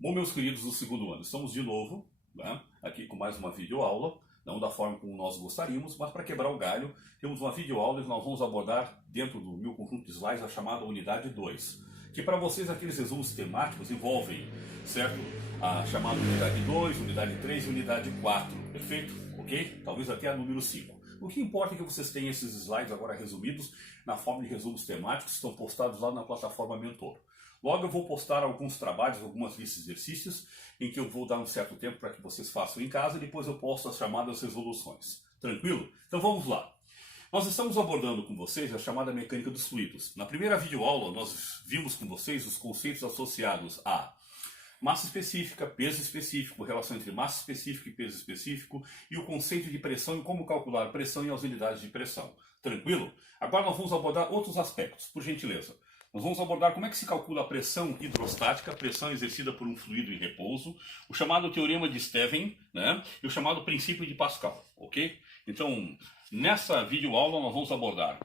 Bom, meus queridos do segundo ano, estamos de novo, né, aqui com mais uma videoaula, não da forma como nós gostaríamos, mas para quebrar o galho, temos uma videoaula que nós vamos abordar dentro do meu conjunto de slides a chamada unidade 2, que para vocês aqueles resumos temáticos envolvem, certo? A chamada unidade 2, unidade 3 e unidade 4, perfeito? Ok? Talvez até a número 5. O que importa é que vocês tenham esses slides agora resumidos na forma de resumos temáticos que estão postados lá na plataforma Mentor. Logo eu vou postar alguns trabalhos, algumas listas de exercícios, em que eu vou dar um certo tempo para que vocês façam em casa e depois eu posto as chamadas resoluções. Tranquilo? Então vamos lá. Nós estamos abordando com vocês a chamada mecânica dos fluidos. Na primeira videoaula nós vimos com vocês os conceitos associados a massa específica, peso específico, relação entre massa específica e peso específico e o conceito de pressão e como calcular pressão e as unidades de pressão. Tranquilo? Agora nós vamos abordar outros aspectos, por gentileza. Nós vamos abordar como é que se calcula a pressão hidrostática, a pressão exercida por um fluido em repouso, o chamado teorema de Stevin, né, e o chamado princípio de Pascal, ok? Então, nessa videoaula nós vamos abordar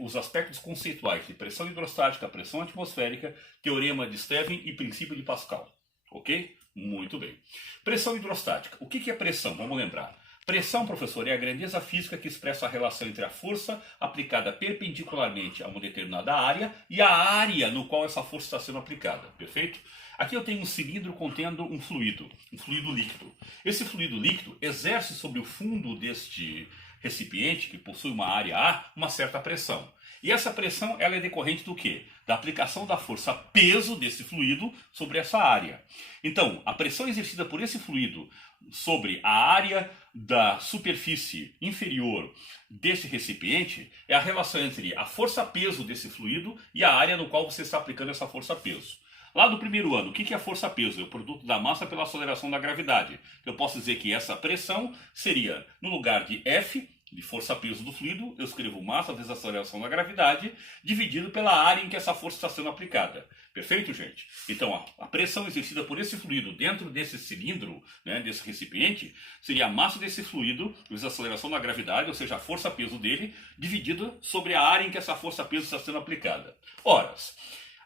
os aspectos conceituais de pressão hidrostática, pressão atmosférica, teorema de Stevin e princípio de Pascal, ok? Muito bem. Pressão hidrostática. O que é pressão? Vamos lembrar. Pressão, professor, é a grandeza física que expressa a relação entre a força aplicada perpendicularmente a uma determinada área e a área no qual essa força está sendo aplicada, perfeito? Aqui eu tenho um cilindro contendo um fluido líquido. Esse fluido líquido exerce sobre o fundo deste recipiente, que possui uma área A, uma certa pressão. E essa pressão ela é decorrente do quê? Da aplicação da força peso desse fluido sobre essa área. Então, a pressão exercida por esse fluido sobre a área da superfície inferior desse recipiente é a relação entre a força peso desse fluido e a área no qual você está aplicando essa força peso. Lá do primeiro ano, o que é a força peso? É o produto da massa pela aceleração da gravidade. Eu posso dizer que essa pressão seria, no lugar de F, de força-peso do fluido, eu escrevo massa vezes a aceleração da gravidade, dividido pela área em que essa força está sendo aplicada. Perfeito, gente? Então, a pressão exercida por esse fluido dentro desse cilindro, né, desse recipiente, seria a massa desse fluido vezes a aceleração da gravidade, ou seja, a força-peso dele, dividida sobre a área em que essa força-peso está sendo aplicada. Ora,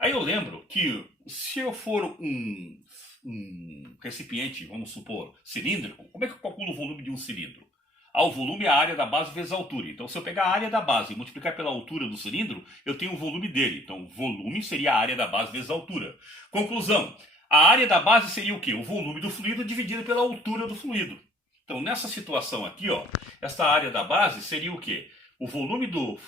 aí eu lembro que se eu for um recipiente, vamos supor, cilíndrico, como é que eu calculo o volume de um cilindro? O volume é a área da base vezes a altura. Então, se eu pegar a área da base e multiplicar pela altura do cilindro, eu tenho o volume dele. Então, volume seria a área da base vezes a altura. Conclusão. A área da base seria o quê? O volume do fluido dividido pela altura do fluido. Então, nessa situação aqui, ó, essa área da base seria o quê? O volume do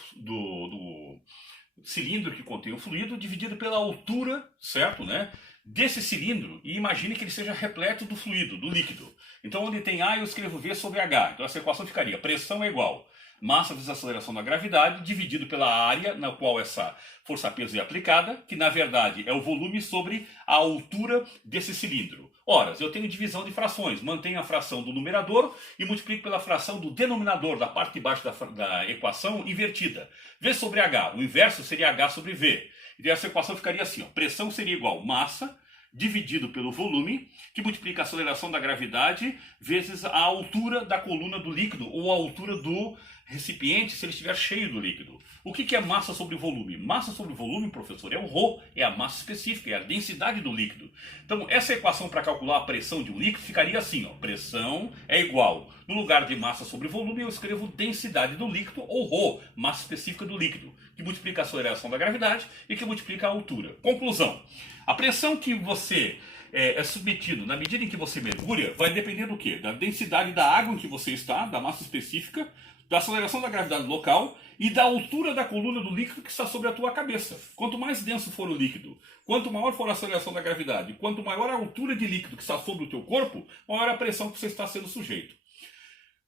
cilindro que contém o fluido dividido pela altura, certo, né? Desse cilindro, e imagine que ele seja repleto do fluido, do líquido. Então, onde tem A, eu escrevo V sobre H. Então, essa equação ficaria: pressão é igual massa vezes a aceleração da gravidade, dividido pela área na qual essa força-peso é aplicada, que na verdade é o volume sobre a altura desse cilindro. Ora, eu tenho divisão de frações, mantenho a fração do numerador e multiplico pela fração do denominador, da parte de baixo da equação invertida. V sobre H, o inverso seria H sobre V. E essa equação ficaria assim, ó, pressão seria igual massa dividido pelo volume, que multiplica a aceleração da gravidade vezes a altura da coluna do líquido, ou a altura do recipiente se ele estiver cheio do líquido. O que é massa sobre volume? Massa sobre volume, professor, é o ρ, é a massa específica, é a densidade do líquido. Então, essa equação para calcular a pressão de um líquido ficaria assim, ó, pressão é igual, no lugar de massa sobre volume, eu escrevo densidade do líquido, ou ρ, massa específica do líquido, que multiplica a aceleração da gravidade e que multiplica a altura. Conclusão. A pressão que você é submetido na medida em que você mergulha vai depender do quê? Da densidade da água em que você está, da massa específica, da aceleração da gravidade local e da altura da coluna do líquido que está sobre a tua cabeça. Quanto mais denso for o líquido, quanto maior for a aceleração da gravidade, quanto maior a altura de líquido que está sobre o teu corpo, maior a pressão que você está sendo sujeito.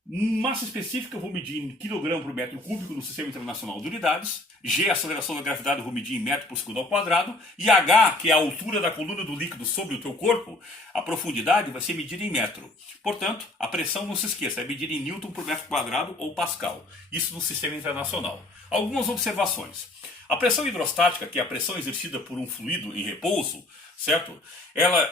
Massa específica eu vou medir em quilograma por metro cúbico no Sistema Internacional de Unidades. G, a aceleração da gravidade, eu vou medir em metro por segundo ao quadrado. E H, que é a altura da coluna do líquido sobre o teu corpo, a profundidade vai ser medida em metro. Portanto, a pressão, não se esqueça, é medida em Newton por metro quadrado ou Pascal. Isso no Sistema Internacional. Algumas observações. A pressão hidrostática, que é a pressão exercida por um fluido em repouso, certo? Ela,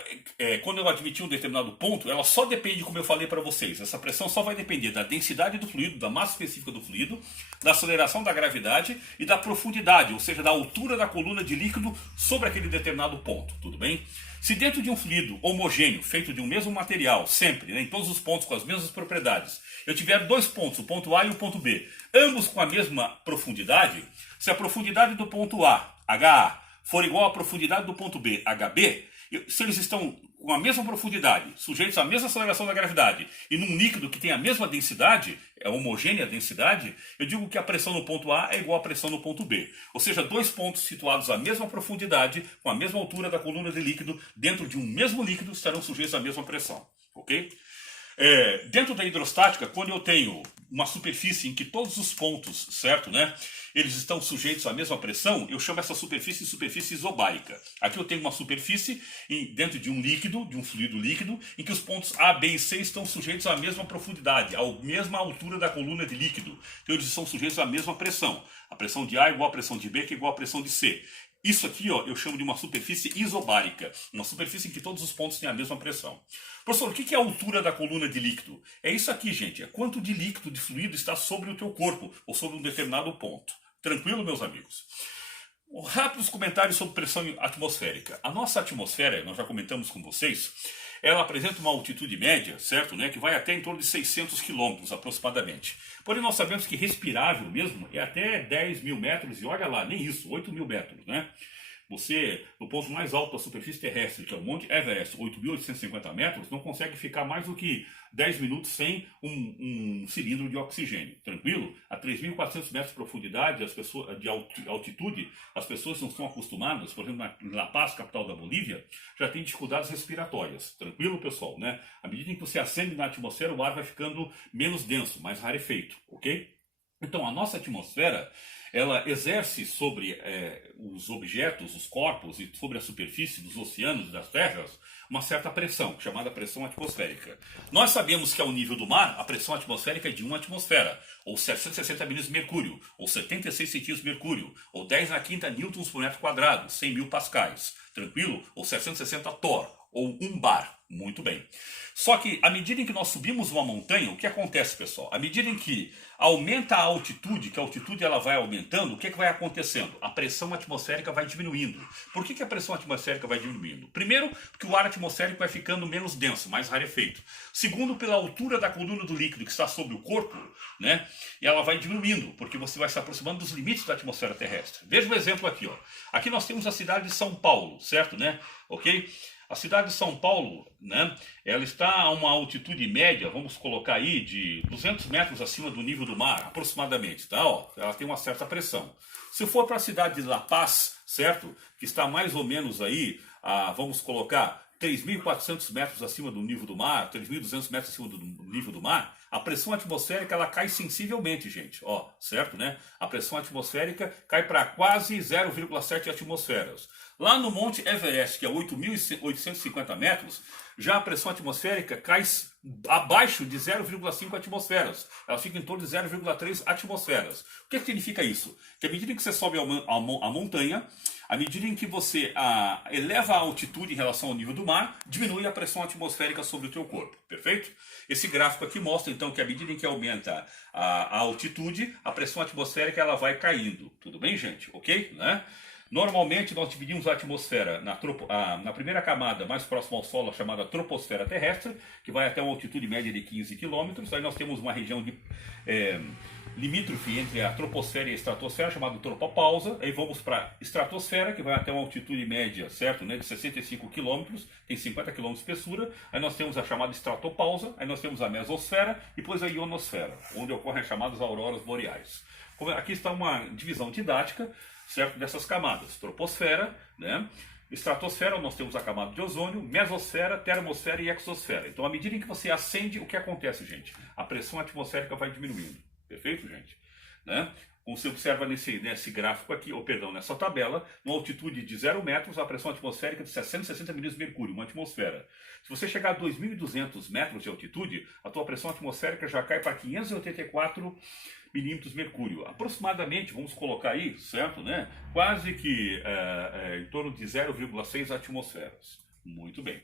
quando eu admitir um determinado ponto, ela só depende, como eu falei para vocês, essa pressão só vai depender da densidade do fluido, da massa específica do fluido, da aceleração da gravidade e da profundidade, ou seja, da altura da coluna de líquido sobre aquele determinado ponto, tudo bem? Se dentro de um fluido homogêneo, feito de um mesmo material, sempre, né, em todos os pontos com as mesmas propriedades, eu tiver dois pontos, o ponto A e o ponto B, ambos com a mesma profundidade, se a profundidade do ponto A, HA, for igual à profundidade do ponto B, HB, se eles estão com a mesma profundidade, sujeitos à mesma aceleração da gravidade, e num líquido que tem a mesma densidade, é homogênea a densidade, eu digo que a pressão no ponto A é igual à pressão no ponto B. Ou seja, dois pontos situados à mesma profundidade, com a mesma altura da coluna de líquido, dentro de um mesmo líquido, estarão sujeitos à mesma pressão. Ok? Dentro da hidrostática, quando eu tenho uma superfície em que todos os pontos, certo, né, eles estão sujeitos à mesma pressão, eu chamo essa superfície de superfície isobárica. Aqui eu tenho uma superfície dentro de um líquido, de um fluido líquido, em que os pontos A, B e C estão sujeitos à mesma profundidade, à mesma altura da coluna de líquido. Então eles estão sujeitos à mesma pressão. A pressão de A é igual à pressão de B, que é igual à pressão de C. Isso aqui, ó, eu chamo de uma superfície isobárica, uma superfície em que todos os pontos têm a mesma pressão. Professor, o que é a altura da coluna de líquido? É isso aqui, gente, é quanto de líquido, de fluido está sobre o teu corpo, ou sobre um determinado ponto. Tranquilo, meus amigos? Rápidos comentários sobre pressão atmosférica. A nossa atmosfera, nós já comentamos com vocês, ela apresenta uma altitude média, certo, né, que vai até em torno de 600 quilômetros aproximadamente. Porém, nós sabemos que respirável mesmo é até 10 mil metros, e olha lá, nem isso, 8 mil metros, né? Você, no ponto mais alto da superfície terrestre, que é o Monte Everest, 8.850 metros, não consegue ficar mais do que 10 minutos sem um cilindro de oxigênio. Tranquilo? A 3.400 metros de profundidade, de altitude, as pessoas não estão acostumadas, por exemplo, na La Paz, capital da Bolívia, já tem dificuldades respiratórias. Tranquilo, pessoal? Né? À medida em que você ascende na atmosfera, o ar vai ficando menos denso, mais rarefeito, ok? Então, a nossa atmosfera, ela exerce sobre os objetos, os corpos e sobre a superfície dos oceanos e das terras uma certa pressão, chamada pressão atmosférica. Nós sabemos que ao nível do mar, a pressão atmosférica é de 1 atmosfera, ou 760 milímetros de mercúrio, ou 76 centímetros de mercúrio, ou 10 na quinta newtons por metro quadrado, 100 mil pascais. Tranquilo? Ou 760 torr, ou 1 bar. Muito bem. Só que, à medida em que nós subimos uma montanha, o que acontece, pessoal? À medida em que aumenta a altitude, que a altitude ela vai aumentando, o que vai acontecendo? A pressão atmosférica vai diminuindo. Por que a pressão atmosférica vai diminuindo? Primeiro, porque o ar atmosférico vai ficando menos denso, mais rarefeito. Segundo, pela altura da coluna do líquido que está sobre o corpo, né? E ela vai diminuindo, porque você vai se aproximando dos limites da atmosfera terrestre. Veja um exemplo aqui, ó. Aqui nós temos a cidade de São Paulo, certo, né? Ok? A cidade de São Paulo, né, ela está a uma altitude média, vamos colocar aí, de 200 metros acima do nível do mar, aproximadamente, tá? Ó, ela tem uma certa pressão. Se for para a cidade de La Paz, certo, que está mais ou menos aí, vamos colocar 3.400 metros acima do nível do mar, 3.200 metros acima do nível do mar, a pressão atmosférica ela cai sensivelmente, gente, ó, certo, né? A pressão atmosférica cai para quase 0,7 atmosferas. Lá no Monte Everest, que é 8.850 metros, já a pressão atmosférica cai abaixo de 0,5 atmosferas. Ela fica em torno de 0,3 atmosferas. O que significa isso? Que à medida em que você sobe a montanha, à medida em que você eleva a altitude em relação ao nível do mar, diminui a pressão atmosférica sobre o teu corpo. Perfeito? Esse gráfico aqui mostra então que à medida em que aumenta a altitude, a pressão atmosférica ela vai caindo. Tudo bem, gente? Ok? Né? Normalmente nós dividimos a atmosfera na primeira camada mais próxima ao Sol, chamada troposfera terrestre, que vai até uma altitude média de 15 km. Aí nós temos uma região de limítrofe entre a troposfera e a estratosfera, chamada tropopausa. Aí vamos para a estratosfera, que vai até uma altitude média, certo, né, de 65 km, tem 50 km de espessura. Aí nós temos a chamada estratopausa, aí nós temos a mesosfera e depois a ionosfera, onde ocorrem as chamadas auroras boreais. Aqui está uma divisão didática, certo, dessas camadas: troposfera, né? Estratosfera, nós temos a camada de ozônio, mesosfera, termosfera e exosfera. Então, à medida em que você ascende, o que acontece, gente? A pressão atmosférica vai diminuindo. Perfeito, gente? Né? Como você observa nesse gráfico aqui, ou perdão, nessa tabela, numa altitude de 0 metros, a pressão atmosférica de 660 milímetros de mercúrio, uma atmosfera. Se você chegar a 2.200 metros de altitude, a tua pressão atmosférica já cai para 584 milímetros de mercúrio. Aproximadamente, vamos colocar aí, certo, né? Quase que em torno de 0,6 atmosferas. Muito bem.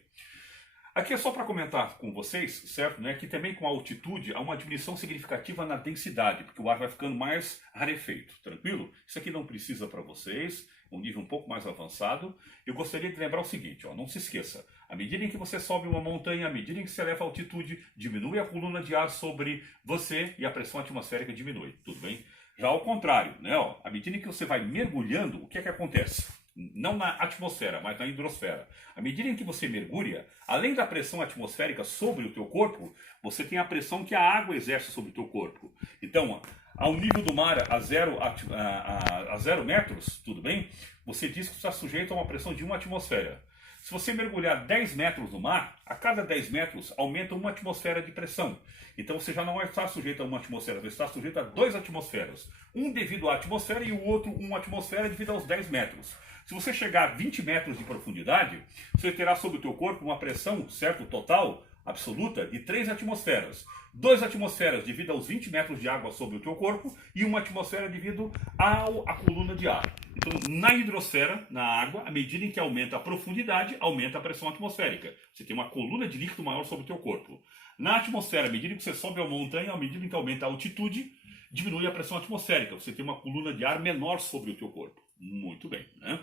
Aqui é só para comentar com vocês, certo, né, que também com a altitude há uma diminuição significativa na densidade, porque o ar vai ficando mais rarefeito, tranquilo? Isso aqui não precisa para vocês, é um nível um pouco mais avançado. Eu gostaria de lembrar o seguinte, ó, não se esqueça, à medida em que você sobe uma montanha, à medida em que você eleva a altitude, diminui a coluna de ar sobre você e a pressão atmosférica diminui, tudo bem? Já ao contrário, né, ó, à medida em que você vai mergulhando, o que é que acontece? Não na atmosfera, mas na hidrosfera. À medida em que você mergulha, além da pressão atmosférica sobre o teu corpo, você tem a pressão que a água exerce sobre o teu corpo. Então, ao nível do mar a 0 metros, tudo bem? Você diz que está sujeito a uma pressão de 1 atmosfera. Se você mergulhar 10 metros no mar, a cada 10 metros aumenta 1 atmosfera de pressão. Então você já não está sujeito a 1 atmosfera, você está sujeito a 2 atmosferas. Um devido à atmosfera e o outro 1 atmosfera devido aos 10 metros. Se você chegar a 20 metros de profundidade, você terá sobre o teu corpo uma pressão, certo, total, absoluta, de 3 atmosferas. 2 atmosferas devido aos 20 metros de água sobre o teu corpo e 1 atmosfera devido à coluna de ar. Então, na hidrosfera, na água, à medida em que aumenta a profundidade, aumenta a pressão atmosférica. Você tem uma coluna de líquido maior sobre o teu corpo. Na atmosfera, à medida que você sobe a montanha, à medida em que aumenta a altitude, diminui a pressão atmosférica. Você tem uma coluna de ar menor sobre o teu corpo. Muito bem, né?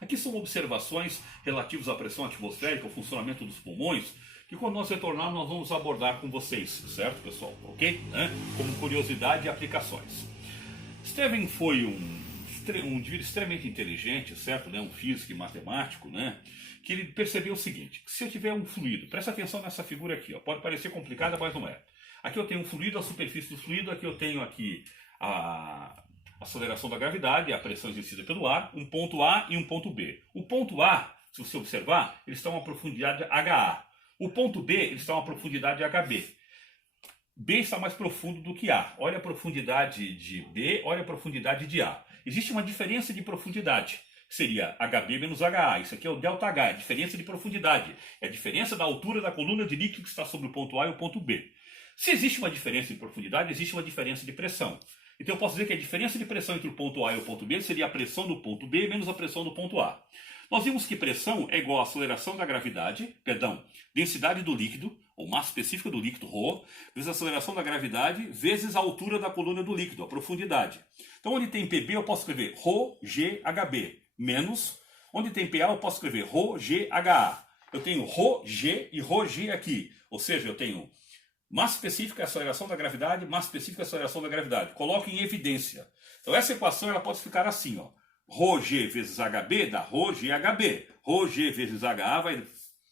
Aqui são observações relativas à pressão atmosférica, ao funcionamento dos pulmões, que quando nós retornarmos nós vamos abordar com vocês, certo, pessoal? Ok? Né? Como curiosidade e aplicações. Stephen foi um indivíduo extremamente inteligente, certo? Né? Um físico e matemático, né? Que ele percebeu o seguinte, que se eu tiver um fluido, presta atenção nessa figura aqui, ó, pode parecer complicada, mas não é. Aqui eu tenho um fluido, a superfície do fluido, aqui eu tenho aqui a aceleração da gravidade, a pressão exercida pelo ar, um ponto A e um ponto B. O ponto A, se você observar, ele está a uma profundidade HA. O ponto B, ele está a uma profundidade HB. B está mais profundo do que A. Olha a profundidade de B, olha a profundidade de A. Existe uma diferença de profundidade, que seria HB menos HA. Isso aqui é o ΔH, é a diferença de profundidade. É a diferença da altura da coluna de líquido que está sobre o ponto A e o ponto B. Se existe uma diferença de profundidade, existe uma diferença de pressão. Então eu posso dizer que a diferença de pressão entre o ponto A e o ponto B seria a pressão do ponto B menos a pressão do ponto A. Nós vimos que pressão é igual à aceleração da gravidade, densidade do líquido, ou massa específica do líquido, ρ, vezes a aceleração da gravidade, vezes a altura da coluna do líquido, a profundidade. Então onde tem PB eu posso escrever ρg_HB, menos, onde tem PA eu posso escrever ρg_HA. Eu tenho ρg e ρg aqui, ou seja, eu tenho massa específica é a aceleração da gravidade, massa específica é a aceleração da gravidade. Coloque em evidência. Então essa equação ela pode ficar assim, ó. ρg vezes hb dá ρg_hb. ρg vezes ha vai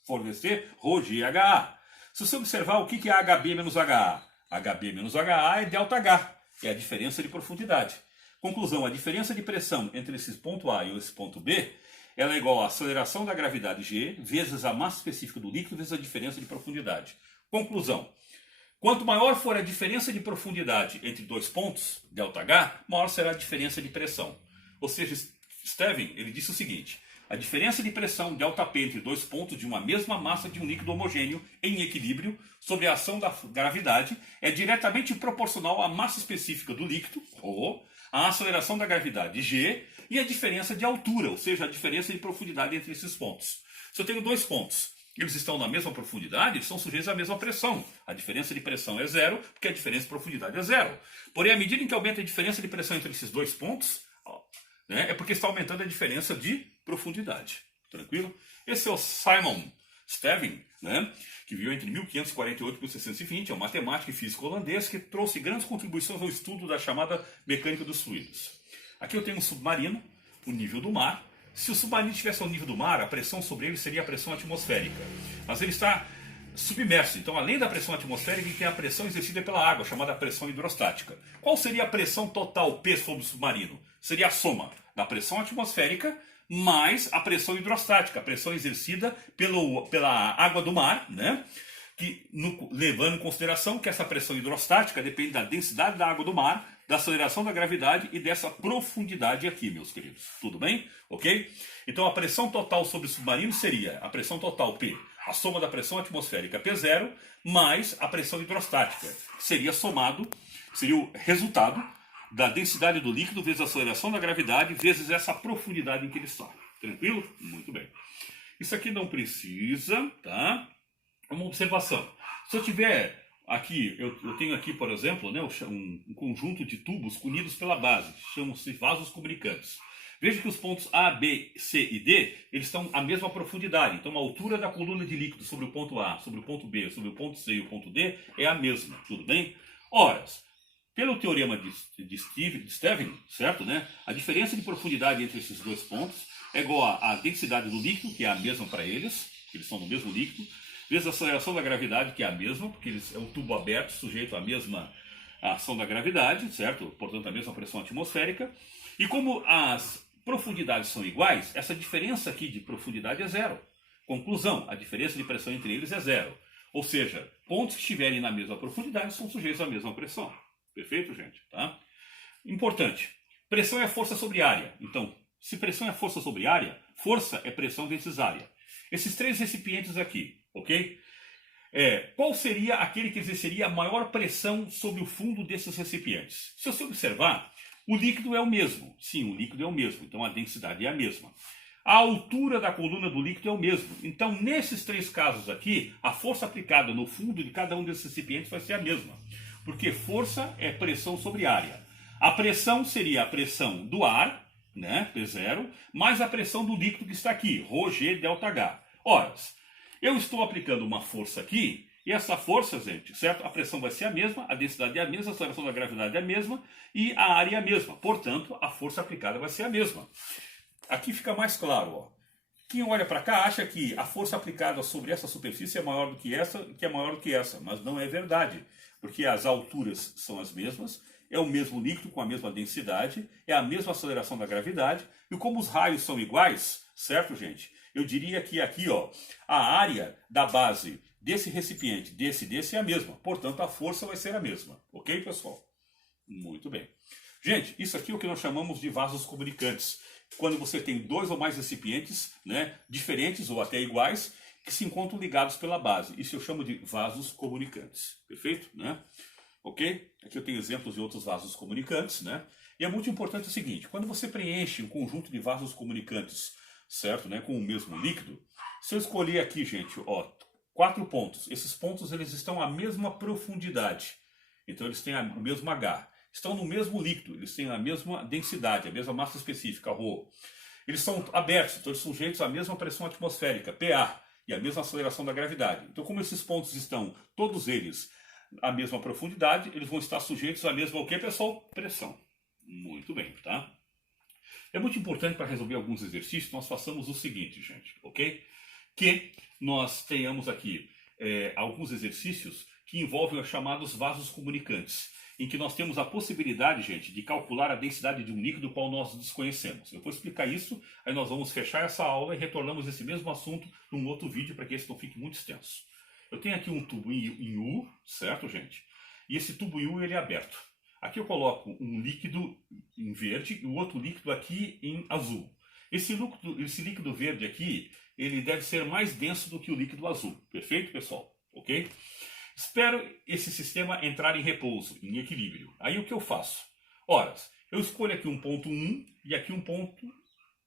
fornecer ρg_ha. Se você observar o que é hb menos ha? hb menos ha é ΔH, é a diferença de profundidade. Conclusão, a diferença de pressão entre esse ponto A e esse ponto B, ela é igual à aceleração da gravidade g vezes a massa específica do líquido vezes a diferença de profundidade. Conclusão. Quanto maior for a diferença de profundidade entre dois pontos, ΔH, maior será a diferença de pressão. Ou seja, Stephen ele disse o seguinte, a diferença de pressão ΔP entre dois pontos de uma mesma massa de um líquido homogêneo em equilíbrio sob a ação da gravidade é diretamente proporcional à massa específica do líquido, ρ, à aceleração da gravidade, g, e a diferença de altura, ou seja, a diferença de profundidade entre esses pontos. Se eu tenho dois pontos, eles estão na mesma profundidade, eles são sujeitos à mesma pressão. A diferença de pressão é zero, porque a diferença de profundidade é zero. Porém, à medida em que aumenta a diferença de pressão entre esses dois pontos, né, é porque está aumentando a diferença de profundidade. Tranquilo? Esse é o Simon Stevin, né, que viveu entre 1548 e 1620, é um matemático e físico holandês que trouxe grandes contribuições ao estudo da chamada mecânica dos fluidos. Aqui eu tenho um submarino, o nível do mar. Se o submarino estivesse ao nível do mar, a pressão sobre ele seria a pressão atmosférica. Mas ele está submerso, então além da pressão atmosférica, ele tem a pressão exercida pela água, chamada pressão hidrostática. Qual seria a pressão total P sobre o submarino? Seria a soma da pressão atmosférica mais a pressão hidrostática, a pressão exercida pela água do mar, né? Levando em consideração que essa pressão hidrostática depende da densidade da água do mar da aceleração da gravidade e dessa profundidade aqui, meus queridos. Tudo bem? Ok? Então a pressão total sobre o submarino seria a pressão total P, a soma da pressão atmosférica P0, mais a pressão hidrostática, que seria somado, seria o resultado da densidade do líquido vezes a aceleração da gravidade vezes essa profundidade em que ele está. Tranquilo? Muito bem. Isso aqui não precisa, tá? Uma observação. Se eu tiver aqui, eu tenho aqui, por exemplo, né, um conjunto de tubos unidos pela base, chamam-se vasos comunicantes. Veja que os pontos A, B, C e D, eles estão à mesma profundidade. Então a altura da coluna de líquido sobre o ponto A, sobre o ponto B, sobre o ponto C e o ponto D é a mesma, tudo bem? Ora, pelo teorema de Stevens, certo, né, a diferença de profundidade entre esses dois pontos é igual à densidade do líquido, que é a mesma para eles, que eles são no mesmo líquido, vezes a aceleração da gravidade, que é a mesma, porque é um tubo aberto, sujeito à mesma ação da gravidade, certo? Portanto, a mesma pressão atmosférica. E como as profundidades são iguais, essa diferença aqui de profundidade é zero. Conclusão, a diferença de pressão entre eles é zero. Ou seja, pontos que estiverem na mesma profundidade são sujeitos à mesma pressão. Perfeito, gente? Tá? Importante. Pressão é força sobre área. Então, se pressão é força sobre área, força é pressão vezes área. Esses três recipientes aqui, ok? Qual seria aquele que exerceria a maior pressão sobre o fundo desses recipientes? Se você observar, o líquido é o mesmo. Sim, o líquido é o mesmo. Então, a densidade é a mesma. A altura da coluna do líquido é o mesmo. Então, nesses três casos aqui, a força aplicada no fundo de cada um desses recipientes vai ser a mesma. Porque força é pressão sobre área. A pressão seria a pressão do ar, né, P0, mais a pressão do líquido que está aqui, ρg ΔH. Ora, eu estou aplicando uma força aqui, e essa força, gente, certo? A pressão vai ser a mesma, a densidade é a mesma, a aceleração da gravidade é a mesma, e a área é a mesma. Portanto, a força aplicada vai ser a mesma. Aqui fica mais claro, ó. Quem olha para cá acha que a força aplicada sobre essa superfície é maior do que essa, que é maior do que essa, mas não é verdade, porque as alturas são as mesmas, é o mesmo líquido com a mesma densidade, é a mesma aceleração da gravidade, e como os raios são iguais, certo, gente? Eu diria que aqui, ó, a área da base desse recipiente, desse é a mesma. Portanto, a força vai ser a mesma. Ok, pessoal? Muito bem. Gente, isso aqui é o que nós chamamos de vasos comunicantes. Quando você tem dois ou mais recipientes, né, diferentes ou até iguais, que se encontram ligados pela base. Isso eu chamo de vasos comunicantes. Perfeito? Né? Ok? Aqui eu tenho exemplos de outros vasos comunicantes, né? E é muito importante o seguinte, quando você preenche um conjunto de vasos comunicantes, certo, né, com o mesmo líquido, se eu escolher aqui, gente, ó, 4 pontos, esses pontos eles estão à mesma profundidade, então eles têm o mesmo H, estão no mesmo líquido, eles têm a mesma densidade, a mesma massa específica, ρ. Eles são abertos, então eles são sujeitos à mesma pressão atmosférica, PA, e a mesma aceleração da gravidade. Então, como esses pontos estão, todos eles, à mesma profundidade, eles vão estar sujeitos à mesma o quê, pessoal? Pressão. Muito bem, tá? É muito importante para resolver alguns exercícios, nós façamos o seguinte, gente, ok? Que nós tenhamos aqui alguns exercícios que envolvem os chamados vasos comunicantes, em que nós temos a possibilidade, gente, de calcular a densidade de um líquido qual nós desconhecemos. Eu vou explicar isso, aí nós vamos fechar essa aula e retornamos esse mesmo assunto num outro vídeo para que esse não fique muito extenso. Eu tenho aqui um tubo em U, certo, gente? E esse tubo em U ele é aberto. Aqui eu coloco um líquido em verde e o outro líquido aqui em azul. Esse líquido verde aqui, ele deve ser mais denso do que o líquido azul. Perfeito, pessoal? Ok? Espero esse sistema entrar em repouso, em equilíbrio. Aí o que eu faço? Ora, eu escolho aqui um ponto 1 e aqui um ponto,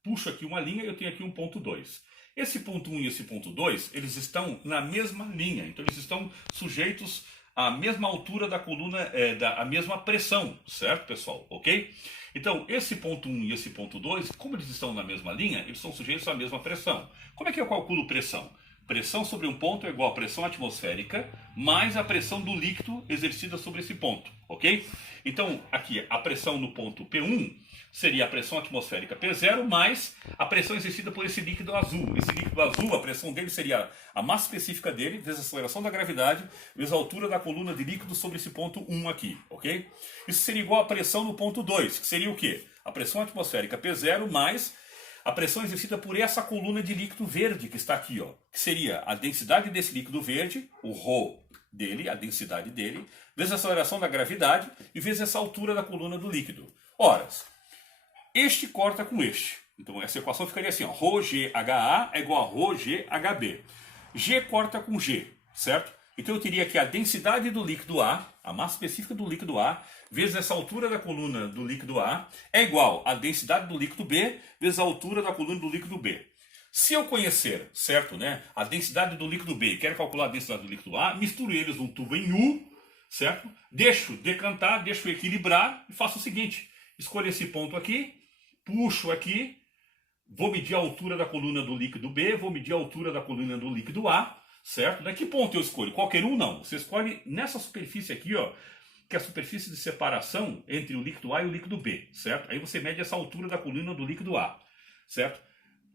puxo aqui uma linha e eu tenho aqui um ponto 2. Esse ponto 1 e esse ponto 2, eles estão na mesma linha, então eles estão sujeitos à mesma altura da coluna, a mesma pressão, certo, pessoal? Ok? Então, esse ponto 1 e esse ponto 2, como eles estão na mesma linha, eles são sujeitos à mesma pressão. Como é que eu calculo pressão? Pressão sobre um ponto é igual a pressão atmosférica mais a pressão do líquido exercida sobre esse ponto, ok? Então, aqui, a pressão no ponto P1 seria a pressão atmosférica P0 mais a pressão exercida por esse líquido azul. Esse líquido azul, a pressão dele seria a massa específica dele, vezes a aceleração da gravidade, vezes a altura da coluna de líquido sobre esse ponto 1 aqui, ok? Isso seria igual à pressão no ponto 2, que seria o quê? A pressão atmosférica P0 mais a pressão exercida por essa coluna de líquido verde que está aqui, ó, que seria a densidade desse líquido verde, o ρ dele, a densidade dele, vezes a aceleração da gravidade e vezes essa altura da coluna do líquido. Ora, este corta com este. Então essa equação ficaria assim, ó, ρGHA é igual a ρGHB. G corta com G, certo? Então eu teria aqui a densidade do líquido A, a massa específica do líquido A, vezes essa altura da coluna do líquido A, é igual à densidade do líquido B, vezes a altura da coluna do líquido B. Se eu conhecer, certo, né, a densidade do líquido B e quero calcular a densidade do líquido A, misturo eles num tubo em U, certo? Deixo decantar, deixo equilibrar e faço o seguinte, escolho esse ponto aqui, puxo aqui, vou medir a altura da coluna do líquido B, vou medir a altura da coluna do líquido A, certo? Daqui ponto eu escolho? Qualquer um não. Você escolhe nessa superfície aqui, ó, que é a superfície de separação entre o líquido A e o líquido B, certo? Aí você mede essa altura da coluna do líquido A, certo?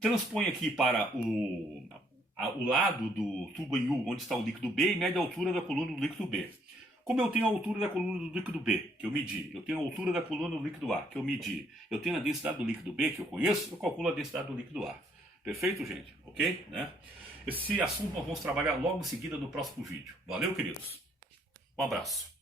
Transpõe aqui para o lado do tubo em U, onde está o líquido B, e mede a altura da coluna do líquido B. Como eu tenho a altura da coluna do líquido B, que eu medi, eu tenho a altura da coluna do líquido A, que eu medi, eu tenho a densidade do líquido B, que eu conheço, eu calculo a densidade do líquido A. Perfeito, gente? Ok? Né? Esse assunto nós vamos trabalhar logo em seguida no próximo vídeo. Valeu, queridos? Um abraço.